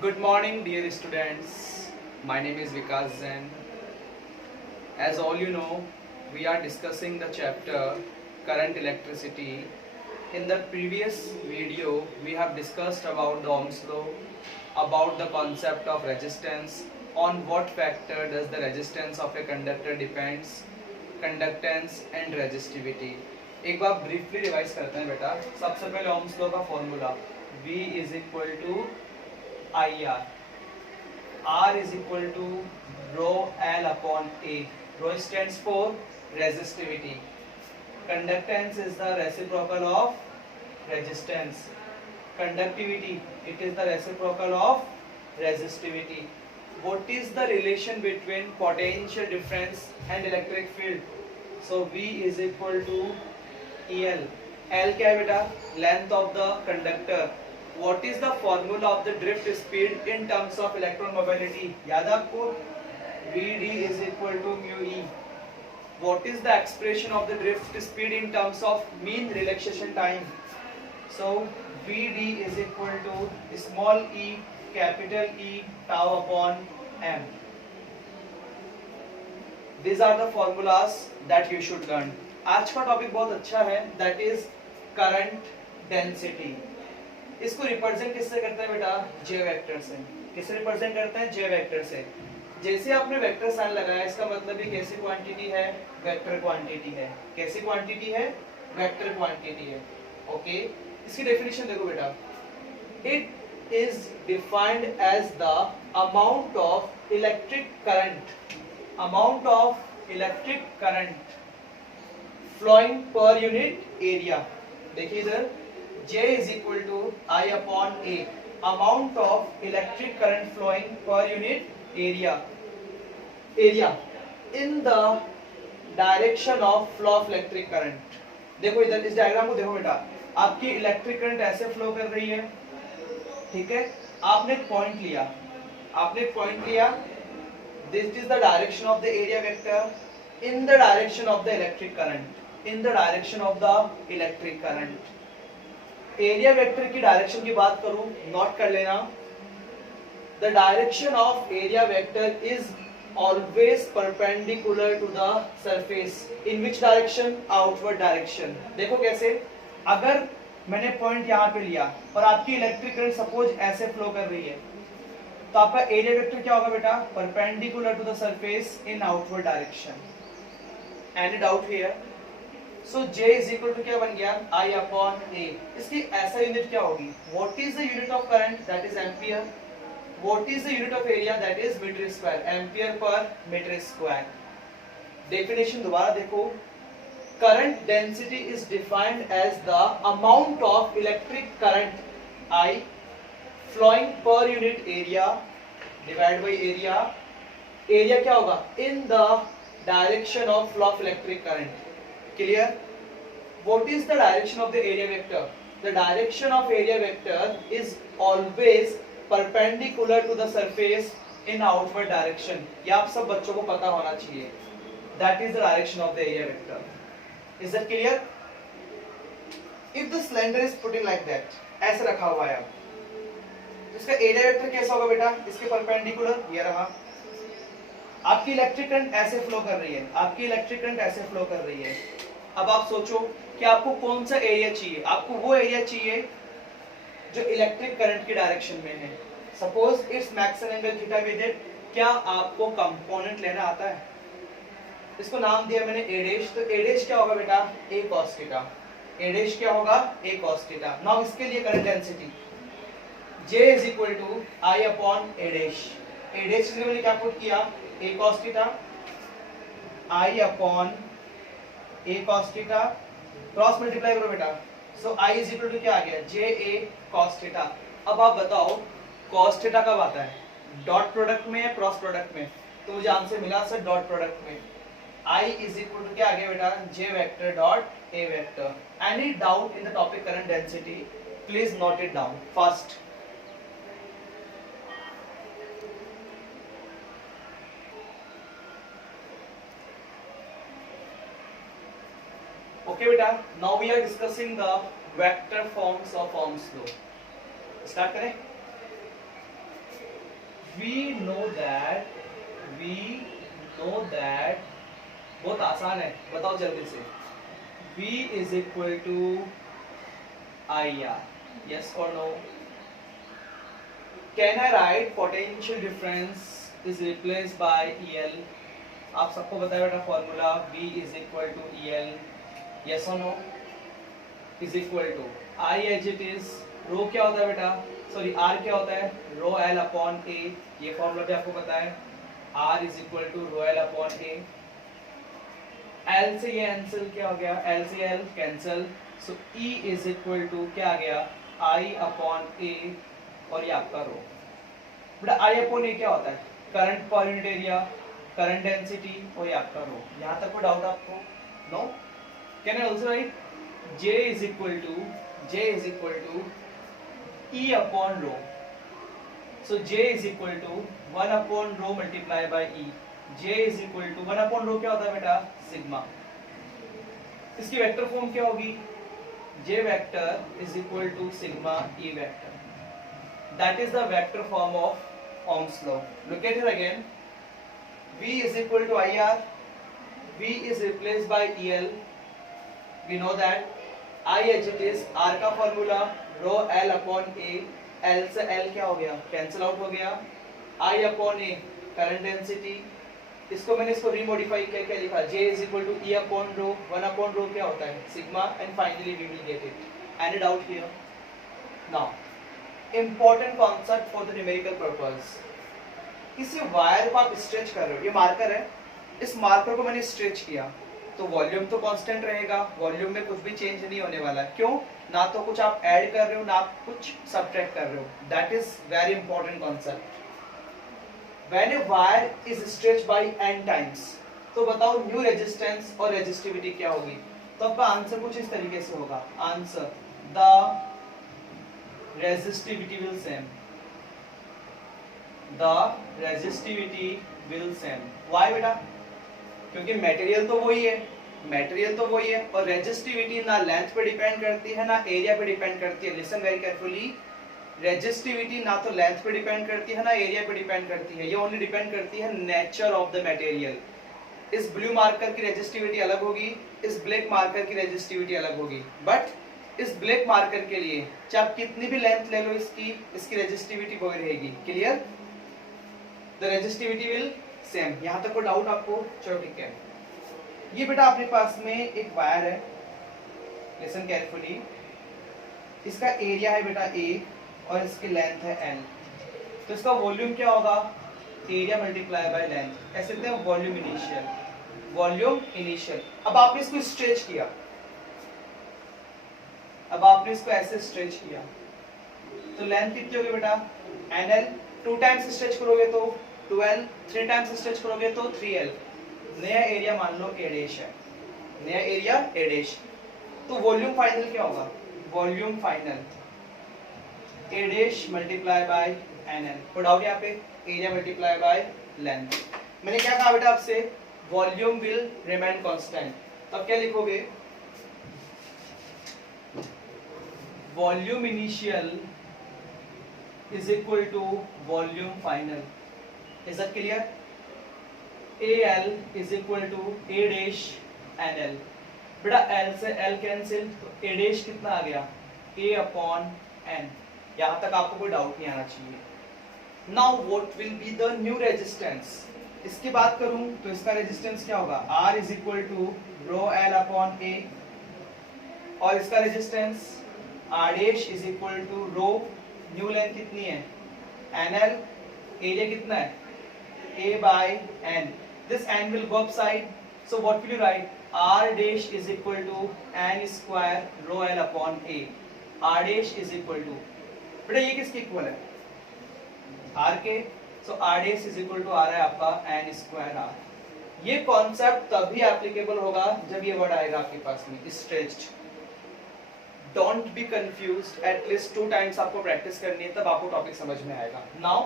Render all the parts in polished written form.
Good morning, dear students. My name is Vikas Zain. As all you know, we are discussing the chapter current electricity. In the previous video, we have discussed about the Ohm's law, about the concept of resistance, on what factor does the resistance of a conductor depends, conductance and resistivity. एक बार briefly revise करते हैं बेटा. सबसे पहले Ohm's law का formula V is equal to IR. R is equal to rho L upon A. Rho stands for resistivity. Conductance is the reciprocal of resistance. Conductivity, it is the reciprocal of resistivity. What is the relation between potential difference and electric field? So V is equal to EL. L क्या है बेटा? Length of the conductor. What is the formula of the drift speed in terms of electron mobility? याद आपको? Vd is equal to mu e. What is the expression of the drift speed in terms of mean relaxation time? So Vd is equal to small e capital E tau upon m. These are the formulas that you should learn. आज का topic बहुत अच्छा है, that is current density. इसको represent किससे करते हैं बेटा? जे वेक्टर से. किससे रिप्रेजेंट करते हैं? जे वेक्टर से. जैसे आपने वेक्टर साइन लगाया, इसका मतलब ये कैसी क्वांटिटी है? वेक्टर क्वांटिटी है. कैसी क्वांटिटी है? वेक्टर क्वांटिटी है. ओके, इसकी डेफिनेशन देखो बेटा. It is defined as the amount of electric current, amount of electric current flowing per unit area. देखिए इधर J is equal to I upon A, amount of electric current flowing per unit area. Area in the direction of flow of electric current. देखो इधर इस diagram को देखो बेटा. आपकी electric current ऐसे फ्लो कर रही है, ठीक है. आपने एक पॉइंट लिया, आपने एक पॉइंट लिया. This is the direction of the area vector in the direction of the electric current. In the direction of the electric current. Area vector की डायरेक्शन की बात करूं, नोट कर लेना. The direction of area vector is always perpendicular to the surface. In which direction? Outward direction. देखो कैसे, अगर मैंने पॉइंट यहाँ पे लिया और आपकी इलेक्ट्रिक करंट सपोज ऐसे फ्लो कर रही है, तो आपका एरिया वेक्टर क्या होगा बेटा? Perpendicular to the surface in outward direction. Any doubt here? So J is equal to क्या बन गया? I upon A. इसकी ऐसा यूनिट क्या होगी? What is the unit of current? That is ampere. What is the unit of area? That is meter square. Ampere per meter square. Definition दोबारा देखो. Current density is defined as the amount of electric current I flowing per unit area divided by area. Area क्या होगा? In the direction of flow of electric current. Clear? What is the direction of the area vector? The direction of area vector is always perpendicular to the surface in outward direction. ये आप सब बच्चों को पता होना चाहिए. That is the direction of the area vector. Is that clear? If the cylinder is putting like that, ऐसे रखा हुआ है, इसका area vector कैसा होगा बेटा? इसके perpendicular ये रहा. आपकी इलेक्ट्रिक करंट ऐसे फ्लो कर रही है, आपकी इलेक्ट्रिक करंट ऐसे फ्लो कर रही है. अब आप सोचो कि आपको कौन सा एरिया चाहिए? आपको वो एरिया चाहिए जो इलेक्ट्रिक करंट की डायरेक्शन में है. Suppose its maximum angle theta with it. क्या आपको कंपोनेंट लेना आता है? इसको नाम दिया मैंने ए डैश. तो ए डैश क्या होगा बेटा? ए cos थीटा. ए डैश क्या होगा? ए cos थीटा. नाउ इसके लिए current density J is equal to I upon A dash. A dash के लिए क्या पुट किया? A cos theta I upon A cos theta cross multiply करो बेटा. सो I is equal to क्या आ गया? J A cos theta. अब आप बताओ cos थीटा कब आता है? डॉट प्रोडक्ट में या क्रॉस प्रोडक्ट में? तो मुझे आंसर मिला सर डॉट प्रोडक्ट में. I is equal to क्या आ गया बेटा? J vector dot A vector. Any doubt in the topic current density? Please note it down first. Okay बेटा, now we are discussing the vector forms of Ohm's law. Start करें. we know that बहुत आसान है, बताओ जल्दी से। V is equal to IR, yes or no? Can I write potential difference is replaced by EL? आप सबको पता है बेटा formula, V is equal to EL, yes or no? is equal to I as it is, rho क्या होता है बेटा, sorry R क्या होता है, रो L अपॉन A, ये फॉर्मूला भी आपको पता है, R is equal to rho L upon A। L से ये कैंसिल, क्या हो गया, L से L cancel, so E is equal to क्या आ गया, I अपॉन A, और ये आपका रो। बेटा I अपॉन A क्या होता है, करंट पर यूनिट एरिया, करंट डेंसिटी, और ये आपका रो। यहाँ तक कोई डाउट आपको? No? Can I also write J is equal to E upon rho. So J is equal to 1 upon rho multiply by E. J is equal to 1 upon rho क्या होता है बेटा, सिग्मा। इसकी वेक्टर फॉर्म क्या होगी, J vector is equal to sigma E vector. That is the vector form of Ohm's law. Look at here again. V is equal to IR. V is replaced by EL. We know that I as it is, R का formula rho L upon A, L से L क्या हो गया, cancel out हो गया, I upon A current density, इसको मैंने इसको रीमॉडिफाई किया, क्या लिखा, J is equal to E upon rho, 1 upon rho क्या होता है, sigma, and finally we will get it. Any doubt here? Now, important concept for the numerical purpose. किसी वायर को आप स्ट्रेच कर रहे हो, ये मार्कर है, इस मार्कर को मैंने स्ट्रेच किया, तो वॉल्यूम तो कांस्टेंट रहेगा, वॉल्यूम में कुछ भी चेंज नहीं होने वाला है, क्यों, ना तो कुछ आप ऐड कर रहे हो ना आप कुछ सब्ट्रैक्ट कर रहे हो। That is very important concept. When a wire is stretched by n times, तो बताओ न्यू रेजिस्टेंस और रेजिस्टिविटी क्या होगी, तो आपका आंसर कुछ इस तरीके से होगा, answer the resistivity will same, the resistivity will same. Why बेटा, क्योंकि मटेरियल तो वही है, और रेजिस्टिविटी ना लेंथ पे डिपेंड करती है ना एरिया पे डिपेंड करती है। लिसन वेरी केयरफुली, रेजिस्टिविटी ना तो लेंथ पे डिपेंड करती है ना एरिया पे डिपेंड करती है, ये ओनली डिपेंड करती है नेचर ऑफ द मटेरियल। इस ब्लू मार्कर की रेजिस्टिविटी अलग होगी, इस ब्लैक मार्कर की रेजिस्टिविटी अलग होगी, बट इस ब्लैक मार्कर के लिए चाहे कितनी भी लेंथ ले लो इसकी रेजिस्टिविटी वही रहेगी। Clear, the resistivity will same. यहां तक कोई डाउट आपको? चलो ठीक है। ये बेटा अपने पास में एक वायर है, लिसन केयरफुली, इसका एरिया है बेटा A और इसकी लेंथ है L, तो इसका वॉल्यूम क्या होगा, एरिया मल्टीप्लाई बाय लेंथ, ऐसे कहते हैं वॉल्यूम इनिशियल। अब आपने इसको स्ट्रेच किया, अब आपने इसको ऐसे स्ट्रेच किया, तो लेंथ कितनी होगी बेटा, NL, 2 टाइम्स स्ट्रेच करोगे तो 2L, 3 टाइम्स स्ट्रेच करोगे तो 3L। नया एरिया मान लो A डैश है, नया एरिया A डैश, तो वॉल्यूम फाइनल क्या होगा, volume final A dash multiply by NL। कोई डाउट यहाँ पे, एरिया मल्टीप्लाई बाय लेंथ। मैंने क्या कहा बेटा आपसे, वॉल्यूम विल रिमेन कांस्टेंट, तब क्या लिखोगे, volume initial is equal to volume final. Is that clear? AL is equal to A dash NL. बेटा L से L कैंसिल, तो A dash कितना आ गया, A upon N। यहाँ तक आपको कोई डाउट नहीं आना चाहिए। Now what will be the new resistance? इसकी बात करूं तो इसका रेजिस्टेंस क्या होगा, R is equal to rho L upon A, और इसका resistance R dash is equal to rho, new length कितनी है NL, एरिया कितना है A by N, this N will go up side, so what will you write, R dash is equal to N square rho L upon A, R dash is equal to, बेटा ये किसके equal है, R के, so R dash is equal to R है आपका N square R। ये concept तभी applicable होगा जब ये वर्ड आएगा आपके पास में, stretched. Don't be confused, at least 2 times आपको प्रैक्टिस करनी है, तब आपको टॉपिक समझ में आएगा। Now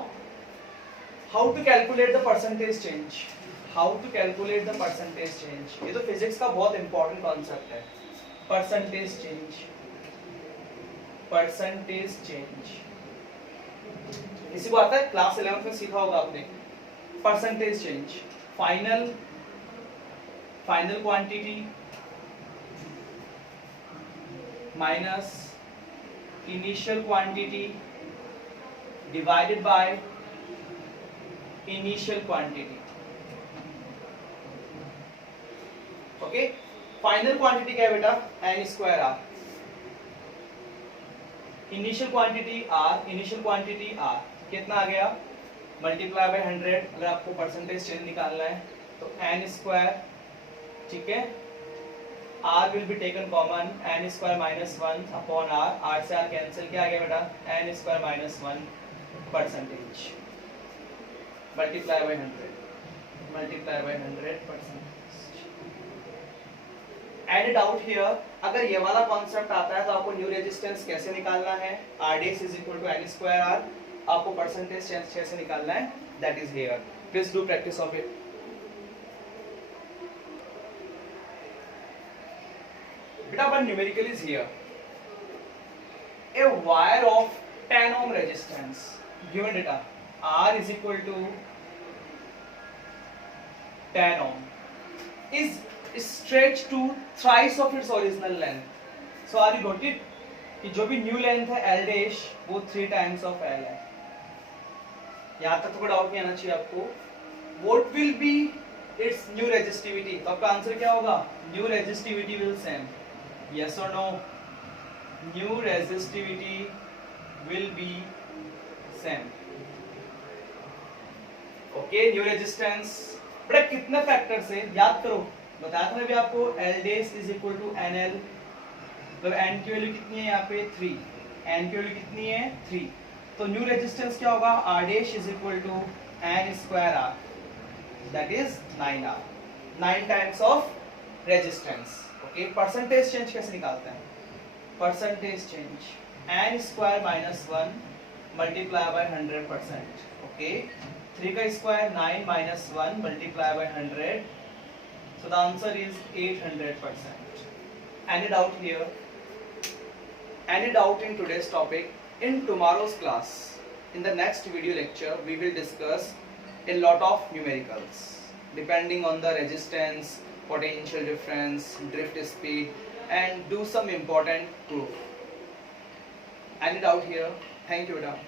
how to calculate the percentage change, how to calculate the percentage change, ये तो फिजिक्स का बहुत इंपॉर्टेंट कॉन्सेप्ट है। परसेंटेज चेंज, परसेंटेज चेंज, इसी को आता है क्लास 11th में सीखा होगा आपने, percentage change, final quantity minus initial quantity divided by initial quantity. Okay, final quantity क्या है बेटा, N square R, initial quantity R कितना आ गया, मल्टीप्लाई बाय 100। अगर आपको परसेंटेज चेंज निकालना है तो एन स्क्वायर, ठीक है, R will be taken common, N square minus 1 upon R, R से आर कैंसिल, क्या आ गया बेटा, N square minus 1 percentage multiply by 100%। Add out here, अगर ये वाला कॉन्सेप्ट आता है तो आपको न्यू रेजिस्टेंस कैसे निकालना है, R D S is equal to N square R, आपको परसेंटेज चेंज कैसे निकालना है, that is here. Please do practice of it. बेटा one numerical is here, a wire of 10 ohm resistance given data R is equal to 10 ohm is stretched to thrice of its original length. So are you got it कि जो भी new length है L dash वो 3 times of L है। यहाँ तक तो कोई डाउट नहीं आना चाहिए आपको। What will be its new resistivity? तो आपका आंसर क्या होगा, new resistivity will same, yes or no? New resistivity will be same. Okay, new resistance बेटा कितने फैक्टर से याद करो, बताया था मैं आपको, L dash is equal to NL, मतलब N की वैल्यू कितनी है यहाँ पे 3, N की वैल्यू कितनी है 3, तो न्यू रेजिस्टेंस क्या होगा, R dash is equal to N square R, that is 9R, 9 times of resistance. Okay, percentage change कैसे निकालते हैं, percentage change n square minus 1 multiply by 100%। Okay, 3 का square 9 minus 1 multiply by 100, so the answer is 800%. Any doubt here? Any doubt in today's topic? In tomorrow's class, in the next video lecture, we will discuss a lot of numericals depending on the resistance, potential difference, drift speed, and do some important proof. Any doubt here? Thank you, Madam.